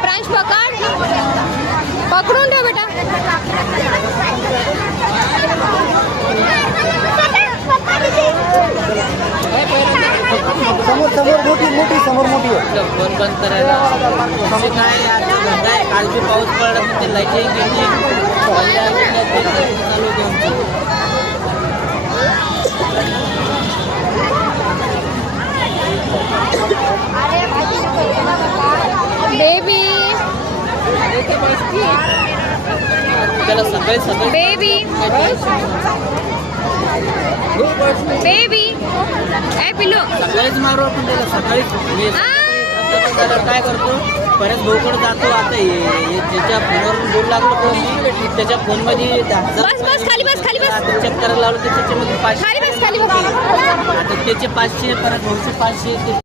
प्रांश पकड़, पकडून ठेव बेटा. समोर समोर मोठी समोर मोठी आहे. फोन बंद करायला काय धंदा आहे. काल बी पाऊस पडला तर ते लाईटिंग चालू होते. बेबी त्याला सकाळी सकाळी बेबी बेबी ए पिल्लू सकाळीच मारू आपण त्याला. सकाळी काय करतो परत भाऊकडे जातो. आता ज्याच्या फोनवरून बोल लागलो तो मी त्याच्या फोनमध्ये बस बस खाली बस खाली बस चेक करायला लावलं त्याच्यामध्ये 500 खाली बस खाली बस. आता त्याचे 500 परत भाऊचे 500